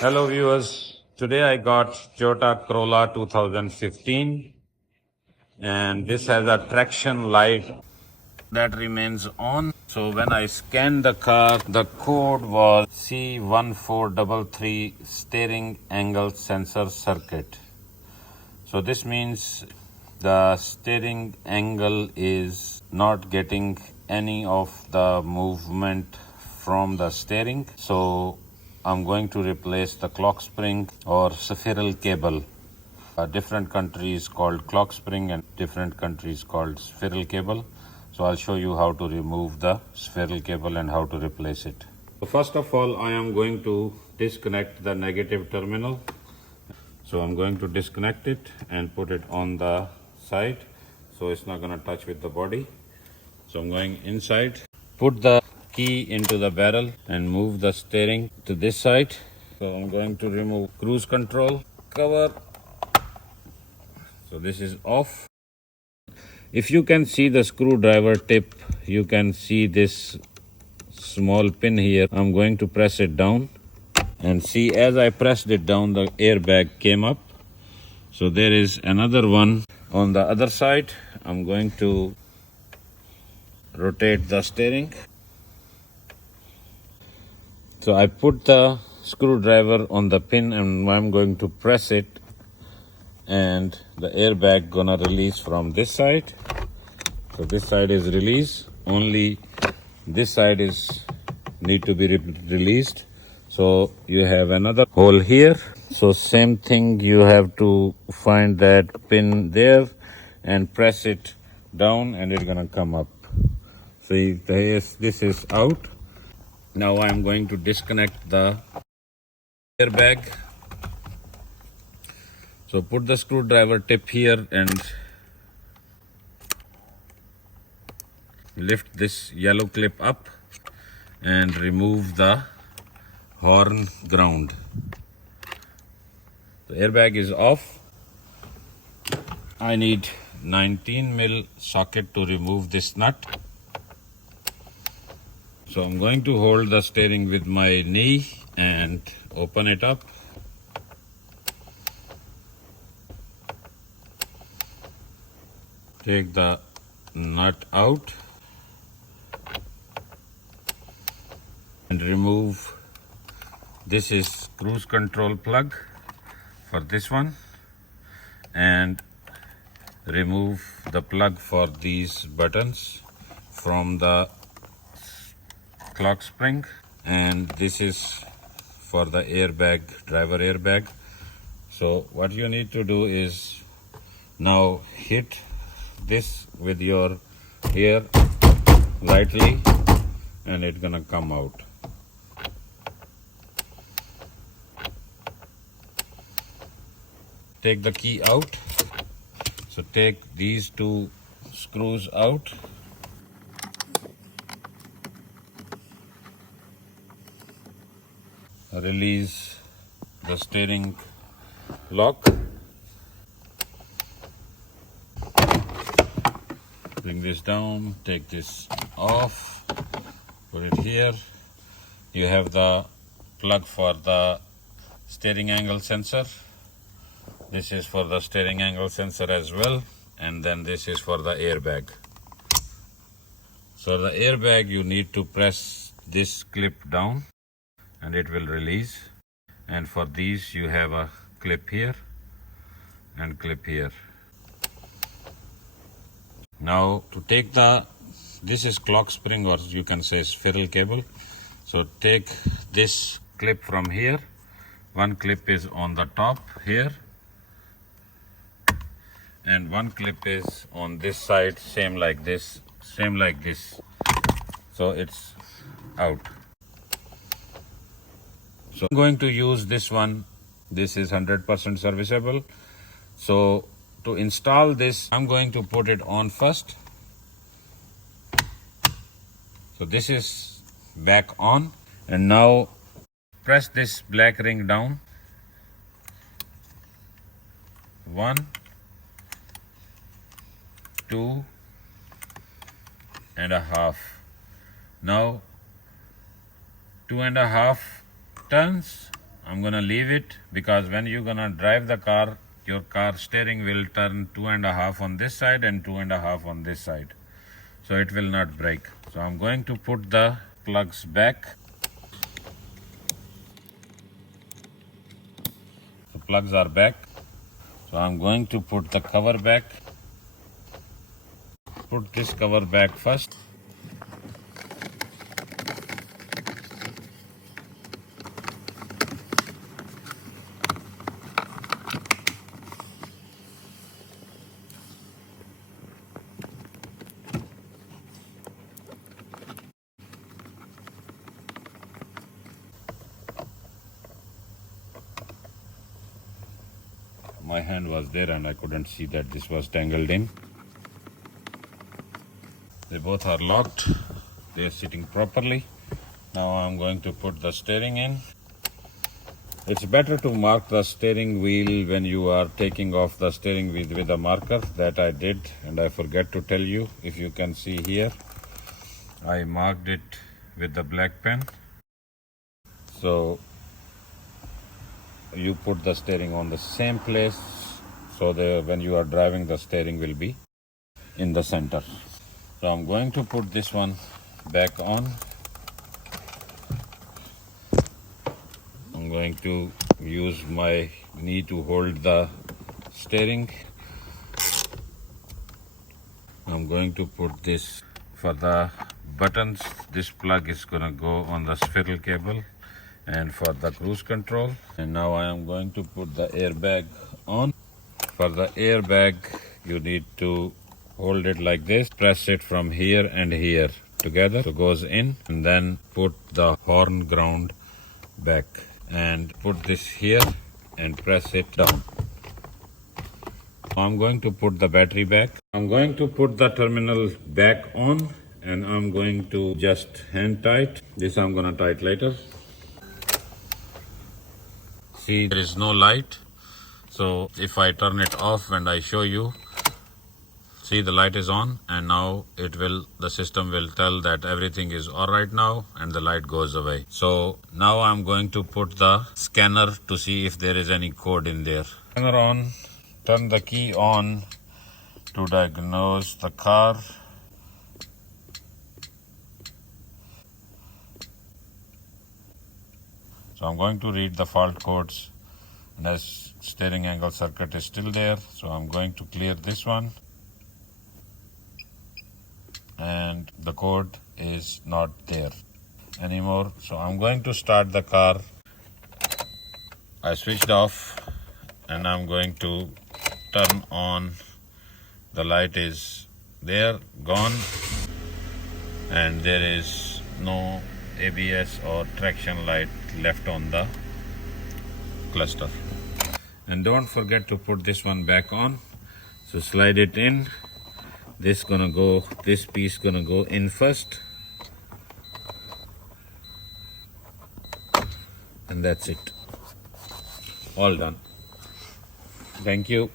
Hello viewers, today I got Toyota Corolla 2015 and this has a traction light that remains on. So when I scanned the car, the code was C1433 steering angle sensor circuit. So this means the steering angle is not getting any of the movement from the steering. So I'm going to replace the clock spring or spheral cable. Different countries called clock spring and different countries called spheral cable. So I'll show you how to remove the spheral cable and how to replace it. So first of all, I am going to disconnect the negative terminal. So I'm going to disconnect it and put it on the side so it's not going to touch with the body. So I'm going inside, put the key into the barrel and move the steering to this side. So I'm going to remove cruise control cover. So this is off. If you can see the screwdriver tip, you can see this small pin here. I'm going to press it down and see as I pressed it down, the airbag came up. So there is another one on the other side. I'm going to rotate the steering. So I put the screwdriver on the pin and I'm going to press it and the airbag gonna release from this side. So this side is released, only this side is need to be released. So you have another hole here. So same thing, you have to find that pin there and press it down and it's gonna come up. See, this is out. Now I'm going to disconnect the airbag. So put the screwdriver tip here and lift this yellow clip up and remove the horn ground. The airbag is off. I need 19 mil socket to remove this nut. So I'm going to hold the steering with my knee and open it up. Take the nut out and remove. This is cruise control plug for this one, and remove the plug for these buttons from the clock spring, and this is for the airbag, driver airbag. So what you need to do is now hit this with your hair lightly and it's gonna come out. Take the key out. So take these two screws out. Release the steering lock. Bring this down, take this off, put it here. You have the plug for the steering angle sensor. This is for the steering angle sensor as well, and then this is for the airbag. So the airbag, you need to press this clip down and it will release. And for these you have a clip here and clip here. Now to take this is clock spring, or you can say spheral cable. So take this clip from here. One clip is on the top here and one clip is on this side, same like this. So it's out. So I'm going to use this one. This is 100% serviceable. So to install this, I'm going to put it on first. So this is back on, and now press this black ring down. 1, 2.5. Now 2.5 turns. I'm gonna leave it because when you're gonna drive the car, your car steering will turn 2.5 on this side and 2.5 on this side. So it will not break. So I'm going to put the plugs back. The plugs are back. So I'm going to put the cover back. Put this cover back first. My hand was there and I couldn't see that this was tangled in. They both are locked. They are sitting properly. Now I'm going to put the steering in. It's better to mark the steering wheel when you are taking off the steering wheel with a marker. That I did, and I forget to tell you. If you can see here, I marked it with the black pen. So you put the steering on the same place, so that when you are driving, the steering will be in the center. So I'm going to put this one back on. I'm going to use my knee to hold the steering. I'm going to put this for the buttons. This plug is gonna go on the spiral cable and for the cruise control. And now I am going to put the airbag on. For the airbag, you need to hold it like this, press it from here and here together, so it goes in, and then put the horn ground back and put this here and press it down. I'm going to put the battery back. I'm going to put the terminal back on, and I'm going to just hand tight. This I'm gonna tight later. See, there is no light. So if I turn it off and I show you, see, the light is on, and now the system will tell that everything is all right now, and the light goes away. So now I'm going to put the scanner to see if there is any code in there. Scanner on, turn the key on to diagnose the car. So I'm going to read the fault codes, and as steering angle circuit is still there, so I'm going to clear this one. And the code is not there anymore. So I'm going to start the car. I switched off and I'm going to turn on. The light is there, gone, and there is no ABS or traction light left on the cluster. And don't forget to put this one back on. So slide it in. This piece gonna go in first, and that's it. All done. Thank you.